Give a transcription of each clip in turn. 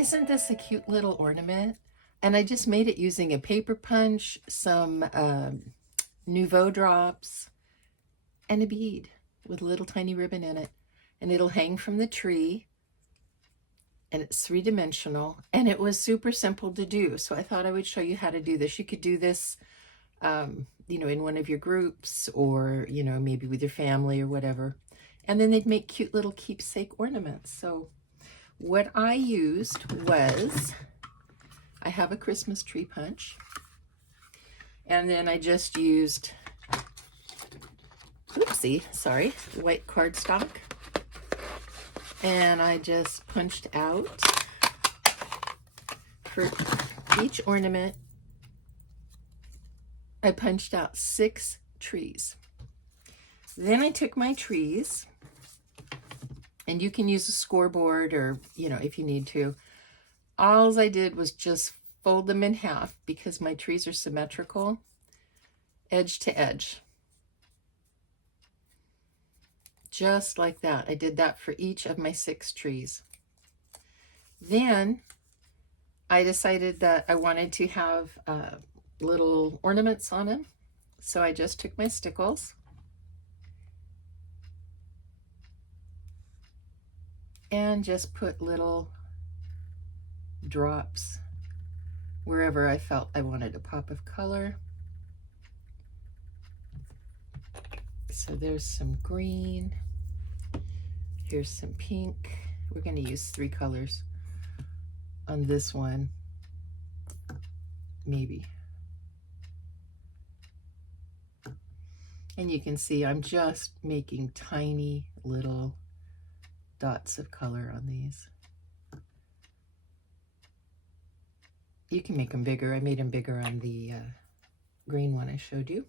Isn't this a cute little ornament? And I just made it using a paper punch, some Nouveau drops, and a bead with a little tiny ribbon in it. And it'll hang from the tree. And it's three-dimensional. And it was super simple to do. So I thought I would show you how to do this. You could do this, in one of your groups, or, maybe with your family or whatever. And then they'd make cute little keepsake ornaments. So what I used was, I have a Christmas tree punch, and then I just used, white cardstock, and I just punched out for each ornament. I punched out 6 trees. Then I took my trees, and you can use a scoreboard or, if you need to. All I did was just fold them in half because my trees are symmetrical, edge to edge. Just like that. I did that for each of my 6 trees. Then I decided that I wanted to have little ornaments on them. So I just took my stickles and just put little drops wherever I felt I wanted a pop of color. So there's some green, here's some pink. We're going to use 3 colors on this one, maybe. And you can see I'm just making tiny little dots of color on these. You can make them bigger. I made them bigger on the green one I showed you.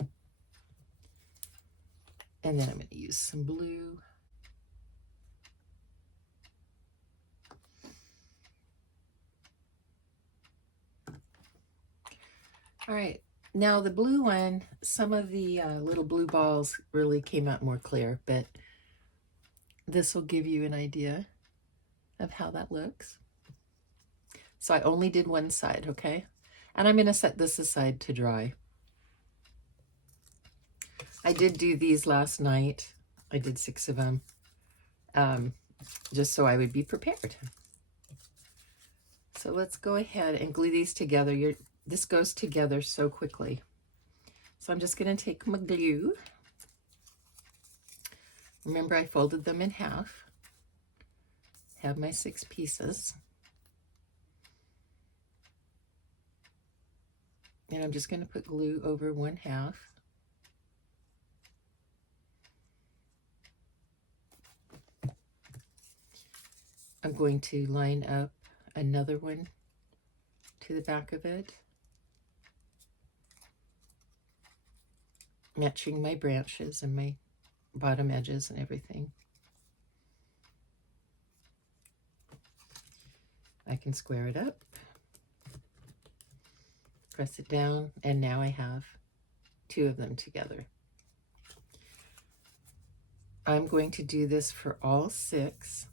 And then I'm going to use some blue. All right, now the blue one, some of the little blue balls really came out more clear, but this will give you an idea of how that looks. So I only did one side, okay? And I'm going to set this aside to dry. I did do these last night. I did 6 of them, just so I would be prepared. So let's go ahead and glue these together. This goes together so quickly. So I'm just going to take my glue. Remember, I folded them in half. Have my 6 pieces. And I'm just going to put glue over one half. I'm going to line up another one to the back of it, matching my branches and my bottom edges and everything. I can square it up, press it down, and now I have 2 of them together. I'm going to do this for all 6,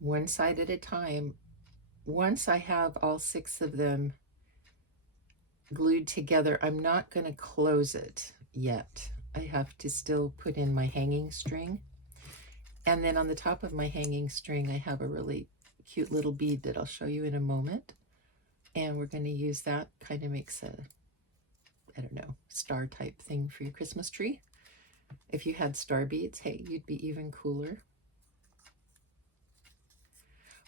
one side at a time. Once I have all 6 of them glued together, I'm not going to close it yet. I have to still put in my hanging string. And then on the top of my hanging string, I have a really cute little bead that I'll show you in a moment. And we're going to use that. Kind of makes a, star type thing for your Christmas tree. If you had star beads, hey, you'd be even cooler.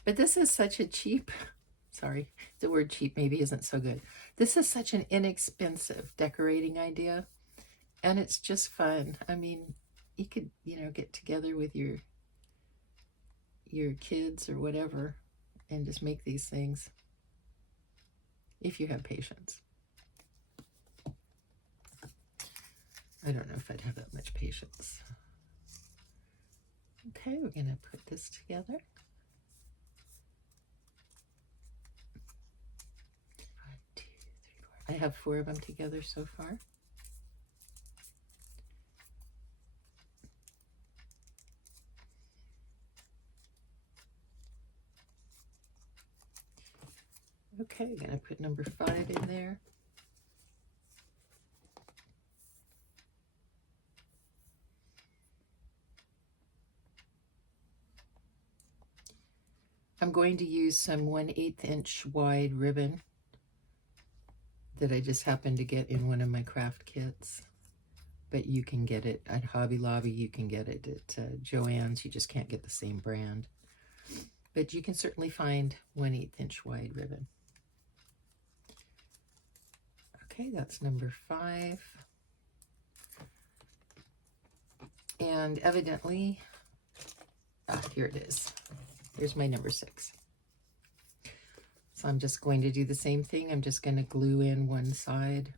But this is such a cheap, the word cheap maybe isn't so good. This is such an inexpensive decorating idea, and it's just fun. I mean, you could, get together with your kids or whatever and just make these things if you have patience. I don't know if I'd have that much patience. Okay, we're going to put this together. 1, 2, 3, 4. I have 4 of them together so far. Okay, I'm gonna put number 5 in there. I'm going to use some 1/8 inch wide ribbon that I just happened to get in one of my craft kits. But you can get it at Hobby Lobby, you can get it at Joann's, you just can't get the same brand. But you can certainly find 1/8 inch wide ribbon. Okay, that's number 5. And evidently, here it is. Here's my number 6. So I'm just going to do the same thing. I'm just going to glue in one side.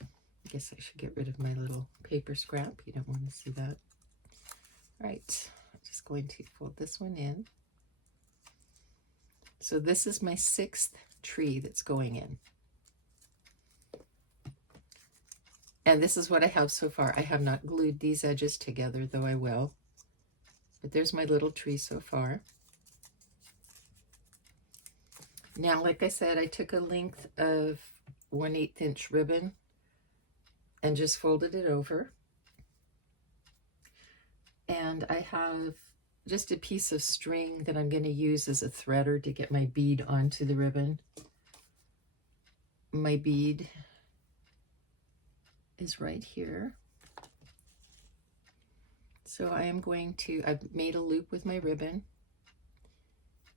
I guess I should get rid of my little paper scrap. You don't want to see that. All right, I'm just going to fold this one in. So this is my 6th tree that's going in. And this is what I have so far. I have not glued these edges together, though I will. But there's my little tree so far. Now, like I said, I took a length of 1/8 inch ribbon and just folded it over. And I have just a piece of string that I'm going to use as a threader to get my bead onto the ribbon. My bead is right here. So I am going to, I've made a loop with my ribbon.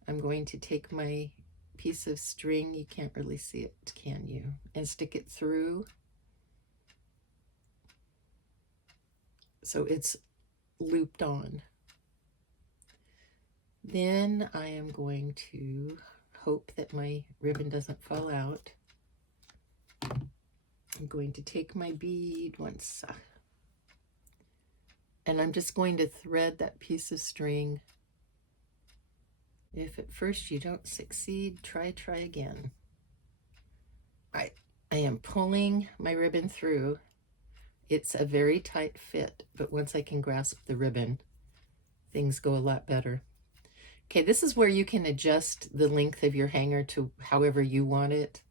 I'm going to take my piece of string, you can't really see it, can you? And stick it through. So it's looped on. Then I am going to hope that my ribbon doesn't fall out. I'm going to take my bead once, and I'm just going to thread that piece of string. If at first you don't succeed, try again. I am pulling my ribbon through. It's a very tight fit, but once I can grasp the ribbon, things go a lot better. Okay, this is where you can adjust the length of your hanger to however you want it.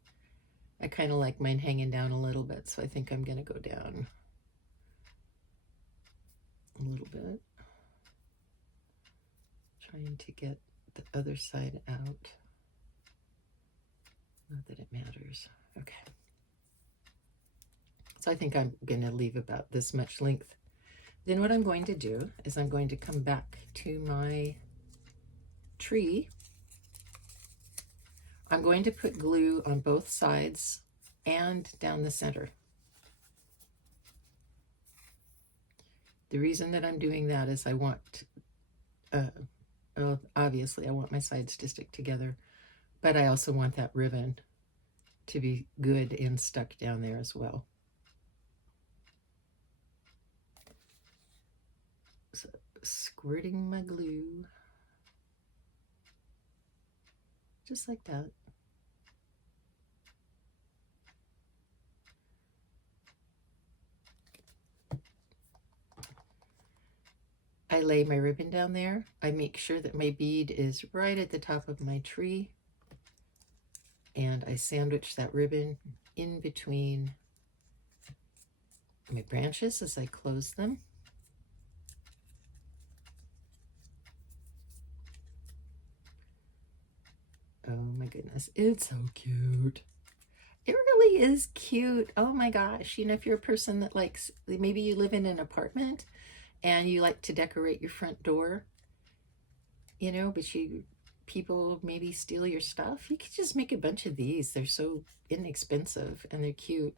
I kind of like mine hanging down a little bit, so I think I'm going to go down a little bit. Trying to get the other side out. Not that it matters. Okay. So I think I'm going to leave about this much length. Then what I'm going to do is I'm going to come back to my tree. I'm going to put glue on both sides and down the center. The reason that I'm doing that is I want, obviously I want my sides to stick together, but I also want that ribbon to be good and stuck down there as well. So squirting my glue, just like that. I lay my ribbon down there. I make sure that my bead is right at the top of my tree, and I sandwich that ribbon in between my branches as I close them. Oh my goodness, it's so cute. It really is cute. Oh my gosh. You know, if you're a person that likes, maybe you live in an apartment and you like to decorate your front door, you know, but people maybe steal your stuff, you could just make a bunch of these. They're so inexpensive and they're cute.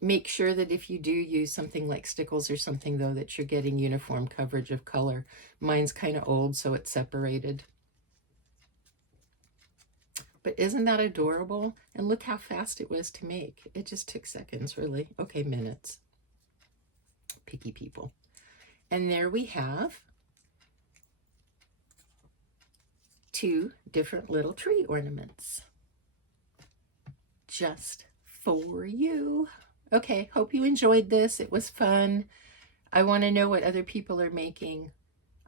Make sure that if you do use something like stickles or something, though, that you're getting uniform coverage of color. Mine's kind of old, so it's separated. But isn't that adorable? And look how fast it was to make. It just took seconds, really. Okay, minutes. Picky people. And there we have 2 different little tree ornaments. Just for you. Okay, hope you enjoyed this. It was fun. I want to know what other people are making.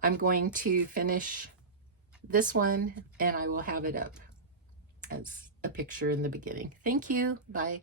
I'm going to finish this one and I will have it up as a picture in the beginning. Thank you. Bye.